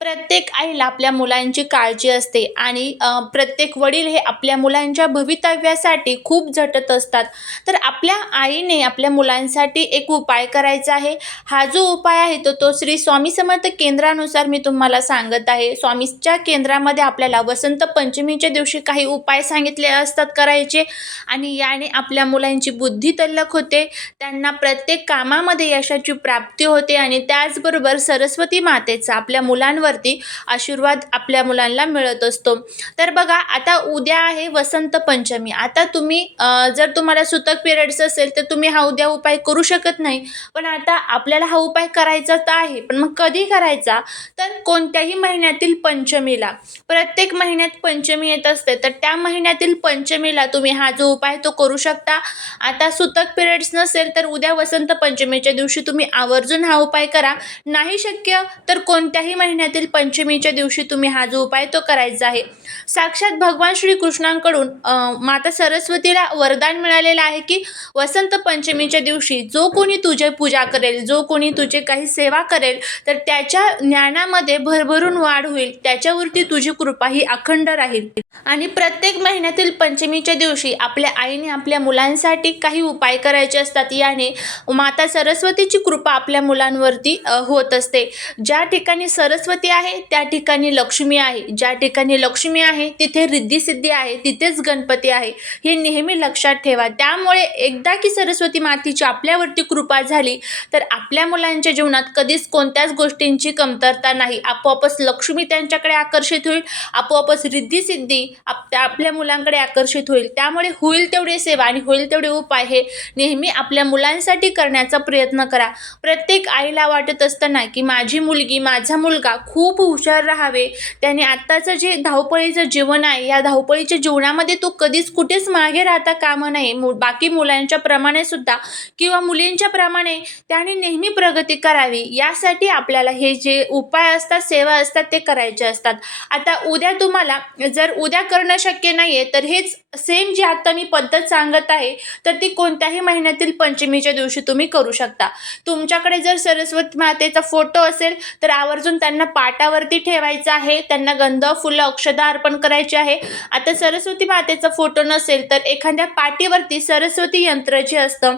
प्रत्येक आईला आपल्या मुलांची काळजी असते आणि प्रत्येक वडील हे आपल्या मुलांच्या भवितव्यासाठी खूप झटत असतात. तर आपल्या आईने आपल्या मुलांसाठी एक उपाय करायचा आहे. हा जो उपाय आहे तो तो श्री स्वामी समर्थ केंद्रानुसार मी तुम्हाला सांगत आहे. स्वामीच्या केंद्रामध्ये आपल्याला वसंत पंचमीच्या दिवशी काही उपाय सांगितले असतात करायचे आणि याने आपल्या मुलांची बुद्धी तल्लख होते. त्यांना प्रत्येक कामामध्ये यशाची प्राप्ती होते आणि त्याचबरोबर सरस्वती मातेचा आपल्या मुलांवरती आशीर्वाद आपल्या मुलांना मिळत असतो. तर बघा आता उद्या आहे वसंत पंचमी. आता तुम्ही जर तुम्हाला सुतक पिरियड्स असेल तर तुम्ही हा उद्या उपाय करू शकत नाही. पण आता आपल्याला हा उपाय करायचा तर आहे. पण मग कधी करायचा? तर कोणत्याही महिन्यातील पंचमीला. प्रत्येक महिन्यात पंचमी येत असते. तर त्या महिन्यातील पंचमीला तुम्ही हा जो उपाय तो करू शकता. आता सुतक पिरियड्स नसेल तर उद्या वसंत पंचमीच्या दिवशी तुम्ही आवर्जून हा उपाय करा. नाही शक्य तर कोणत्याही महिन्यात महिन्यातील पंचमीच्या दिवशी तुम्ही हा जो उपाय तो करायचा आहे. साक्षात भगवान श्रीकृष्णांकडून माता सरस्वतीला वरदान मिळालेलं आहे की वसंत पंचमीच्या दिवशी जो कोणी तुझे पूजा करेल जो कोणी तुझे काही सेवा करेल तर त्याच्या ज्ञानामध्ये भरभरून वाढ होईल. त्याच्यावरती तुझी कृपा ही अखंड राहील. आणि प्रत्येक महिन्यातील पंचमीच्या दिवशी आपल्या आईने आपल्या मुलांसाठी काही उपाय करायचे असतात. याने माता सरस्वतीची कृपा आपल्या मुलांवरती होत असते. ज्या ठिकाणी सरस्वती सरस्वती आहे त्या ठिकाणी लक्ष्मी आहे. ज्या ठिकाणी लक्ष्मी आहे तिथे रिद्धिसिद्धी आहे तिथेच गणपती आहे. हे नेहमी लक्षात ठेवा. त्यामुळे एकदा की सरस्वती मातेची आपल्यावरती कृपा झाली तर आपल्या मुलांच्या जीवनात कधीच कोणत्याच गोष्टींची कमतरता नाही. आपोआपच लक्ष्मी त्यांच्याकडे आकर्षित होईल आपोआपच रिद्धिसिद्धी आप त्या आपल्या मुलांकडे आकर्षित होईल. त्यामुळे होईल तेवढी सेवा आणि होईल तेवढे उपाय हे नेहमी आपल्या मुलांसाठी करण्याचा प्रयत्न करा. प्रत्येक आईला वाटत असताना की माझी मुलगी माझा मुलगा खूप हुशार राहावे. त्याने आत्ताचं जे धावपळीचं जीवन आहे या धावपळीच्या जीवनामध्ये तो कधीच कुठेच मागे राहता कामं नाही मु बाकी मुलांच्या प्रमाणे सुद्धा किंवा मुलींच्या प्रमाणे त्याने नेहमी प्रगती करावी. यासाठी आपल्याला हे जे उपाय असतात सेवा असतात ते करायचे असतात. आता उद्या तुम्हाला जर उद्या करणं शक्य नाही आहे तर हेच सेम जी आता मी पद्धत सांगत आहे तर ती कोणत्याही महिन्यातील पंचमीच्या दिवशी तुम्ही करू शकता. तुमच्याकडे जर सरस्वती मातेचा फोटो असेल तर आवर्जून त्यांना त्यांना पाटावरती ठेवायचं आहे त्यांना गंध फुलं अक्षदा अर्पण करायचे आहे. आता सरस्वती मातेचा फोटो नसेल तर एखाद्या पाटीवरती सरस्वती यंत्र जे असतं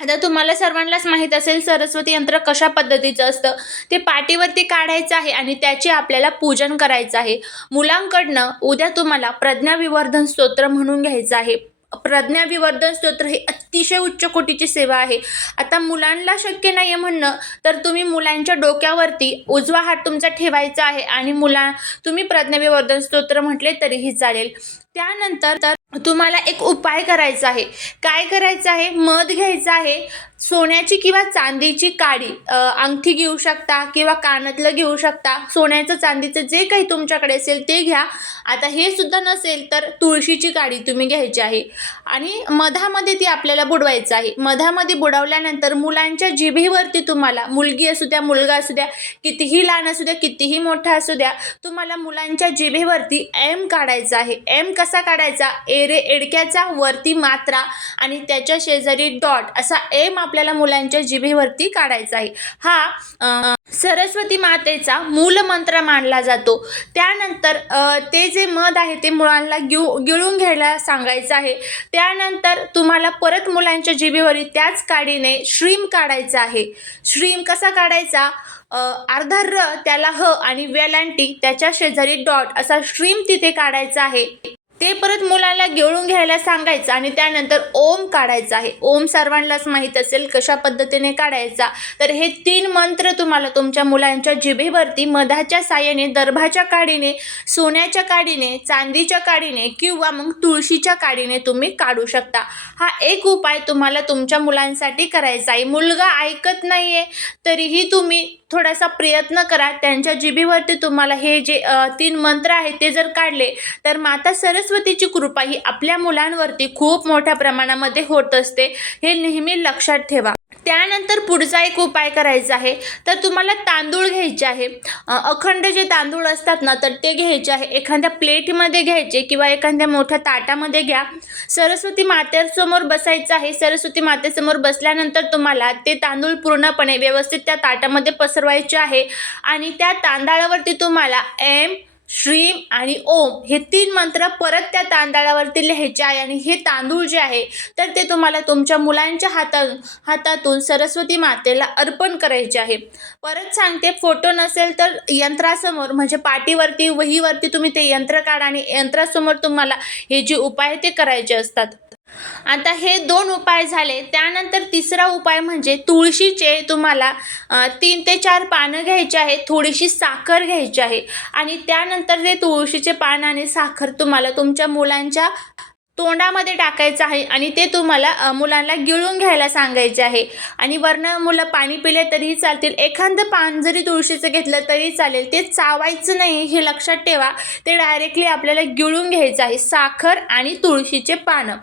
आता तुम्हाला सर्वांनाच माहीत असेल सरस्वती यंत्र कशा पद्धतीचं असतं? ते पाटीवरती काढायचं आहे आणि त्याचे आपल्याला पूजन करायचं आहे. मुलांकडनं उद्या तुम्हाला प्रज्ञाविवर्धन स्तोत्र म्हणून घ्यायचं आहे. प्रज्ञाविवर्धन स्तोत्र हे अतिशय उच्च कोटीची सेवा आहे. आता मुलांना शक्य नाही आहे म्हणणं तर तुम्ही मुलांच्या डोक्यावरती उजवा हात तुमचा ठेवायचा आहे आणि मुला तुम्ही प्रज्ञाविवर्धन स्तोत्र म्हटले तरीही चालेल. त्यानंतर तर तुम्हाला एक उपाय करायचा आहे. काय करायचं आहे? मध घ्यायचं आहे. सोन्याची किंवा चांदीची काडी अंगठी घेऊ शकता किंवा कानातलं घेऊ शकता. सोन्याचं चांदीचं जे काही तुमच्याकडे असेल ते घ्या. आता हे सुद्धा नसेल तर तुळशीची काडी तुम्ही घ्यायची आहे. आणि मधामध्ये ती आपल्याला बुडवायचं आहे. मधामध्ये बुडवल्यानंतर मुलांच्या जिभेवरती तुम्हाला मुलगी असू द्या मुलगा असू द्या कितीही लहान असू द्या कितीही मोठा असू द्या तुम्हाला मुलांच्या जिभेवरती एम काढायचा आहे. एम कसा काढायचा? एरे एडक्याचा वरती मात्रा आणि त्याच्या शेजारी डॉट असा एम आपल्याला मुलांच्या जिभेवरती काढायचा आहे. हा सरस्वती मातेचा मूलमंत्र मानला जातो. त्यानंतर ते जे मध आहे ते मुलांना गिळ गिळून घ्यायला सांगायचं आहे. त्यानंतर तुम्हाला परत मुलांच्या जिभेवरील त्याच काडीने श्रीम काढायचा आहे. श्रीम कसा काढायचा? अर्धा र त्याला ह आणि वेलांटी त्याच्या शेजारी डॉट असा श्रीम तिथे काढायचा आहे. ते परत मुलाला गिळून घ्यायला सांगायचं आणि त्यानंतर ओम काढायचा आहे. ओम सर्वांनाच माहीत असेल कशा पद्धतीने काढायचा. तर हे तीन मंत्र तुम्हाला तुमच्या मुलांच्या जिभेवरती मधाच्या साह्याने दर्भाच्या काडीने सोन्याच्या काडीने चांदीच्या काडीने किंवा मग तुळशीच्या काडीने तुम्ही काढू शकता. हा एक उपाय तुम्हाला तुमच्या मुलांसाठी करायचा आहे. मुलगा ऐकत नाही आहे तरीही तुम्ही थोडासा प्रयत्न करा. त्यांच्या जिभेवरती तुम्हाला हे जे तीन मंत्र आहेत ते जर काढले तर माता सरस्वतीची कृपा ही आपल्या मुलांवरती खूप मोठ्या प्रमाणामध्ये होत असते. हे नेहमी लक्षात ठेवा. त्यानंतर पुढचा एक उपाय करायचा आहे. तर तुम्हाला तांदूळ घ्यायचे आहे. अखंड जे तांदूळ असतात ना तर ते घ्यायचे आहे. एखाद्या प्लेटमध्ये घ्यायचे किंवा एखाद्या मोठ्या ताटामध्ये घ्या. सरस्वती मातेसमोर बसायचं आहे. सरस्वती मातेसमोर बसल्यानंतर तुम्हाला ते तांदूळ पूर्णपणे व्यवस्थित त्या ताटामध्ये पसरवायचे आहे. आणि त्या तांदळावरती तुम्हाला एम श्रीम आणि ओम हे तीन मंत्र परत त्या तांदळावरती लिहायचे आहे आणि हे तांदूळ जे आहे तर ते तुम्हाला तुमच्या मुलांच्या हाता हातातून सरस्वती मातेला अर्पण करायचे आहे. परत सांगते फोटो नसेल तर यंत्रासमोर म्हणजे पाटीवरती वहीवरती तुम्ही ते यंत्र काढा आणि यंत्रासमोर तुम्हाला हे जे उपाय आहे ते करायचे असतात. आता हे दोन उपाय झाले. त्यानंतर तिसरा उपाय म्हणजे तुळशीचे तुम्हाला तीन ते चार पानं घ्यायची आहे थोडीशी साखर घ्यायची आहे. आणि त्यानंतर ते तुळशीचे पान आणि साखर तुम्हाला तुमच्या मुलांच्या तोंडामध्ये टाकायचं आहे आणि ते तुम्हाला मुलांना गिळून घ्यायला सांगायचे आहे. आणि वरनं मुलं पाणी पिले तरीही चालतील. एखादं पान जरी तुळशीचं घेतलं तरी चालेल. ते चावायचं नाही हे लक्षात ठेवा. ते डायरेक्टली आपल्याला गिळून घ्यायचं आहे. साखर आणि तुळशीचे पानं.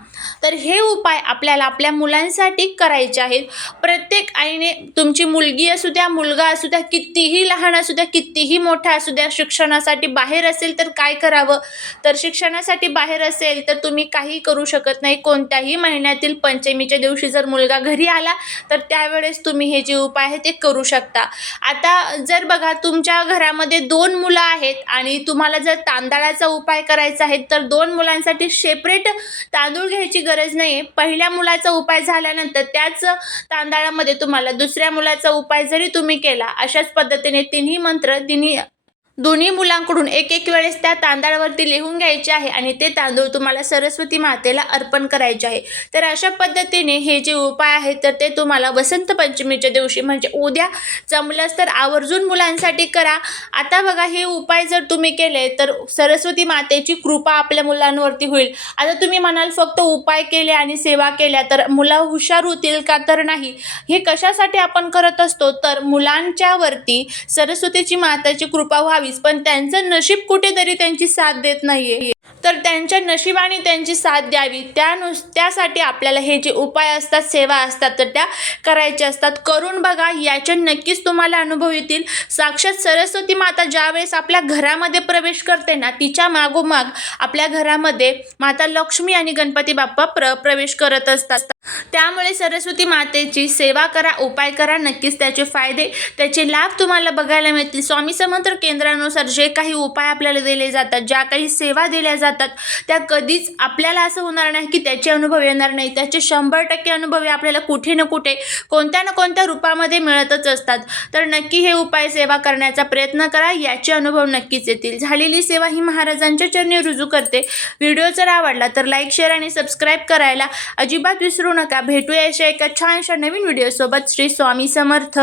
तर हे उपाय आपल्याला आपल्या मुलांसाठी करायचे आहेत. प्रत्येक आईने तुमची मुलगी असू द्या मुलगा असू द्या कितीही लहान असू द्या कितीही मोठा असू द्या शिक्षणासाठी बाहेर असेल तर काय करावं? तर शिक्षणासाठी बाहेर असेल तर तुम्ही काही करू शकत नाही. कोणत्याही महिन्यातील पंचमीच्या दिवशी जर मुलगा घरी आला तर त्यावेळेस तुम्ही हे जे उपाय आहे ते करू शकता. आता जर बघा तुमच्या घरामध्ये दोन मुलं आहेत आणि तुम्हाला जर तांदळाचा उपाय करायचा आहे तर दोन मुलांसाठी सेपरेट तांदूळ घ्यायची गरज नाही आहे पहिल्या मुलाचा उपाय झाल्यानंतर त्याच तांदळामध्ये तुम्हाला दुसऱ्या मुलाचा उपाय जरी तुम्ही केला अशाच पद्धतीने तिन्ही मंत्र तिन्ही दोन्ही मुलांकडून एक एक वेळेस त्या तांदळावरती लिहून घ्यायचे आहे आणि ते तांदूळ तुम्हाला सरस्वती मातेला अर्पण करायचे आहे. तर अशा पद्धतीने हे जे उपाय आहेत तर ते तुम्हाला वसंत पंचमीच्या दिवशी म्हणजे उद्या जमलंच तर आवर्जून मुलांसाठी करा. आता बघा हे उपाय जर तुम्ही केले तर सरस्वती मातेची कृपा आपल्या मुलांवरती होईल. आता तुम्ही म्हणाल फक्त उपाय केले आणि सेवा केल्या तर मुलं हुशार होतील का? तर नाही. हे कशासाठी आपण करत असतो? तर मुलांच्यावरती सरस्वतीची माताची कृपा व्हावी. व्हावीच पण त्यांचं नशीब कुठेतरी त्यांची साथ देत नाहीये. तर त्यांच्या नशिबाने त्यांची साथ द्यावी. त्यानुस त्यासाठी आपल्याला हे जे उपाय असतात सेवा असतात तर त्या करायच्या असतात. करून बघा याचे नक्कीच तुम्हाला अनुभव येतील. साक्षात सरस्वती माता ज्यावेळेस आपल्या घरामध्ये प्रवेश करते ना तिच्या मागोमाग आपल्या घरामध्ये माता लक्ष्मी आणि गणपती बाप्पा प्र प्रवेश करत असतात. त्यामुळे सरस्वती मातेची सेवा करा उपाय करा नक्कीच त्याचे फायदे त्याचे लाभ तुम्हाला बघायला मिळतील. स्वामी समंत्र केंद्रानुसार जे काही उपाय आपल्याला दिले जातात ज्या काही सेवा दिल्या जातात. त्या कधीच आपल्याला असं होणार नाही की त्याचे अनुभव येणार नाही. त्याचे शंभर टक्के अनुभव हे आपल्याला कुठे ना कुठे कोणत्या ना कोणत्या रूपामध्ये मिळतच असतात. तर नक्की हे उपाय सेवा करण्याचा प्रयत्न करा. याचे अनुभव नक्कीच येतील. झालेली सेवा ही महाराजांच्या चरणी रुजू करते. व्हिडिओ जर आवडला तर लाईक शेअर आणि सबस्क्राईब करायला अजिबात विसरू नका. भेटूया अशा एका छानशा नवीन व्हिडिओसोबत. श्री स्वामी समर्थ.